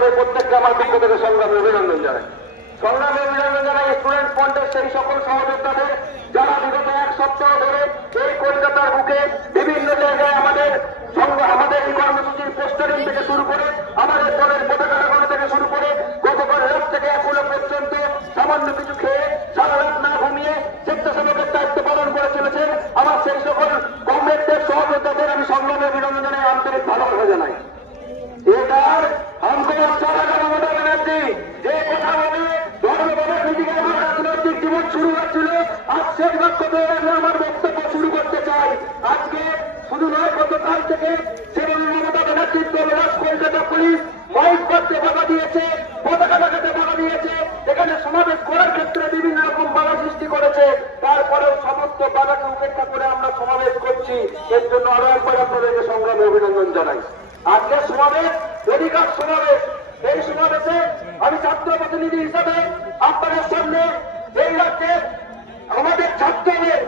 আপনাদের প্রত্যেককে আমার পক্ষ থেকে সংগ্রামে অভিনন্দন জানাই। সংগ্রামে অভিনন্দন জানাই স্টুডেন্ট ফ্রন্টের সেই সকল সহযোদ্ধাদের যারা থেকে সেরকম মমতা ব্যানার্জির দলরাজ কলকাতা পুলিশ মাইক করতে বাধা দিয়েছে, পতাকা লাগাতে বাধা দিয়েছে। এখানে সমাবেশ করার ক্ষেত্রে বিভিন্ন রকম বাধা সৃষ্টি করেছে। তারপরেও সমস্ত বাধাকে উপেক্ষা করে আমরা সমাবেশ করছি। এর জন্য আরও একবার আপনাদেরকে সংগ্রামে অভিনন্দন জানাই। আজকে সমাবেশ অধিকার সমাবেশ। এই সমাবেশে আমি ছাত্র প্রতিনিধি হিসাবে আপনাদের সামনে এই রাজ্যে আমাদের ছাত্রদের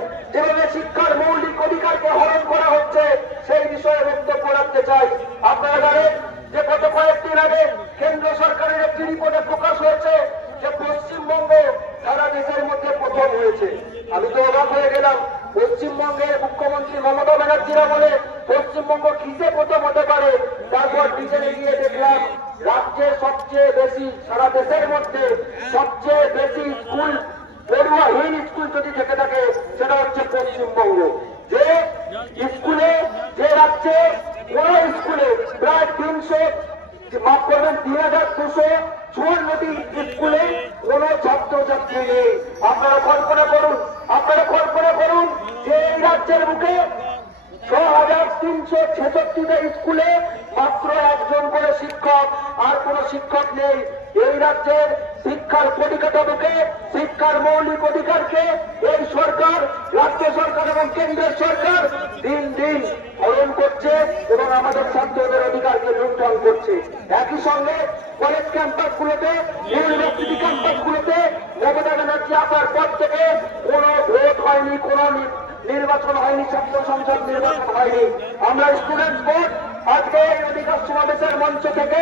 হয়েছে। আমি তো অবাক হয়ে গেলাম, পশ্চিমবঙ্গের মুখ্যমন্ত্রী মমতা ব্যানার্জিরা বলে, পশ্চিমবঙ্গ কিসে প্রথম হতে পারে? তারপর ডিটেলে গিয়ে দেখলাম রাজ্যে সবচেয়ে বেশি, সারা দেশের মধ্যে সবচেয়ে বেশি স্কুল পড়ুয়াহীন স্কুল যদি থেকে থাকে, সেটা হচ্ছে পশ্চিমবঙ্গ। যে স্কুলে, যে রাজ্যে কোন স্কুলে প্রায় তিনশো, মাফ করবেন, তিন হাজার দুশো চুয়ান্নটি স্কুলে কোন ছাত্রছাত্রী নেই আপনারা কল্পনা করুন, আপনারা কল্পনা করুন যে এই রাজ্যের বুকে ছ হাজার তিনশো ছেষট্টিটা স্কুলে মাত্র একজন করে শিক্ষক আর কোন শিক্ষক নেই। এই রাজ্যের শিক্ষার পরিকাঠামোকে শিক্ষার মৌলিক অধিকারকে এই সরকার, রাজ্য সরকার এবং কেন্দ্রের সরকার দিন দিন হরণ করছে এবং আমাদের ছাত্রদের অধিকারকে লুণ্ঠন করছে। একই সঙ্গে কলেজ ক্যাম্পাস গুলোতে ইউনিভার্সিটি ক্যাম্পাস গুলোতে মমতা ব্যানার্জি আসার পর থেকে কোনো ভোট হয়নি, কোন নির্বাচন হয়নি, ছাত্র সংসদ নির্বাচন হয়নি। আমরা স্টুডেন্ট বোর্ড আজকে এই অধিকার সমাবেশের মঞ্চ থেকে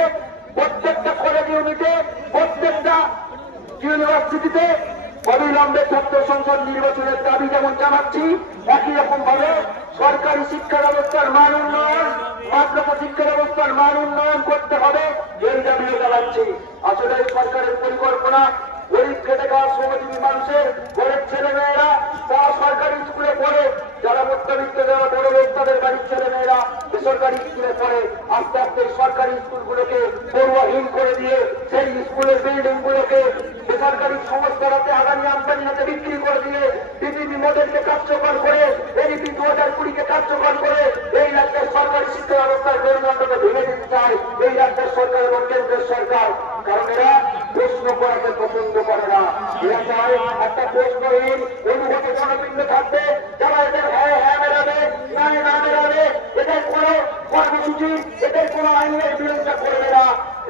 নির্বাচনের দাবি যেমন জানাচ্ছি, একই রকম ভাবে সরকারি শিক্ষা ব্যবস্থার মান উন্নয়ন, মাদ্রাসা শিক্ষা ব্যবস্থার মান উন্নয়ন করতে হবে এই দাবিও জানাচ্ছি। আসলে সরকারের পরিকল্পনা গরিব খেটে খাওয়া শ্রমজীবী মানুষের, গরিব ছেলে মেয়েরা তারা সরকারি স্কুলে পড়ে, যারা মধ্যবিত্ত যারা বড় লোক তাদের বাড়ির ছেলে মেয়েরা বেসরকারি স্কুলে পড়ে, আস্তে আস্তে সরকারি স্কুলগুলোকে পড়ুয়াহীন করে দিয়ে সেই স্কুলের বিল্ডিং গুলোকে বেসরকারি সংস্থারাতে আগামী আমদানি হাতে বিক্রি করে দিয়ে বিজেপি মডেলকে কার্যকর করে এডিপি দু হাজার কুড়িকে কার্যকর করে এই রাজ্যের সরকারি শিক্ষা ব্যবস্থার মেরুদণ্ডকে ভেঙে দিতে চায় এই রাজ্যের সরকার এবং কেন্দ্রের সরকার। কারণ এরা প্রশ্ন করাতে পছন্দ করে না। এরা চায় একটা প্রশ্নহীন অনুভূতি জনপিণ্ড থাকবে যারা এদের হ্যাঁ হ্যাঁ মেলাবে না না মেলাবে এদের কোনো কর্মসূচি এদের কোনো আইনের বিরোধিতা করবে না।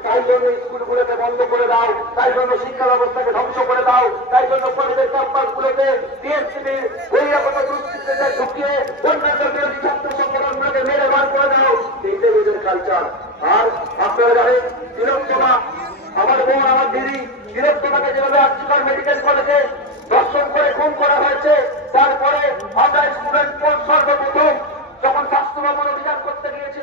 তাই জন্য স্কুলগুলোকে বন্ধ করে দাও, তাই জন্য শিক্ষা ব্যবস্থাকে ধ্বংস করে দাও, তাই জন্য কলেজের ক্যাম্পাসগুলোতে টিএসসিবি বহিরাগত ঢুকিয়ে অন্যান্য বিরোধী ছাত্র সংগঠনগুলোকে মেরে বার করে দাও এইটাই এদের কালচার আর আপনারা জানেন, তিলোত্তমা, আমার বোন আমার দিদি, তিলোত্তমাকে যেভাবে আর্চিকার মেডিকেল কলেজে দর্শন করে খুন করা হয়েছে, তারপরে আমরা স্টুডেন্ট সর্বপ্রথম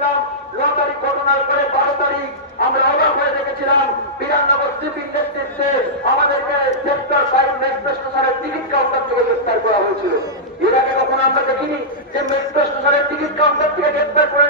করতে লটারি ঘটনার পরে বারো তারিখ আমরা অবাক হয়ে দেখেছিলাম বিরানগর সিপিং নেতৃত্বে আমাদেরকে সেক্টর ফাইভ মেট্রো স্টেশনের টিকিট কাউন্টার থেকে গ্রেপ্তার করা হয়েছিল। এর আগে কখনো আমরা দেখিনি যে মেট্রো স্টেশনের টিকিট কাউন্টার থেকে গ্রেপ্তার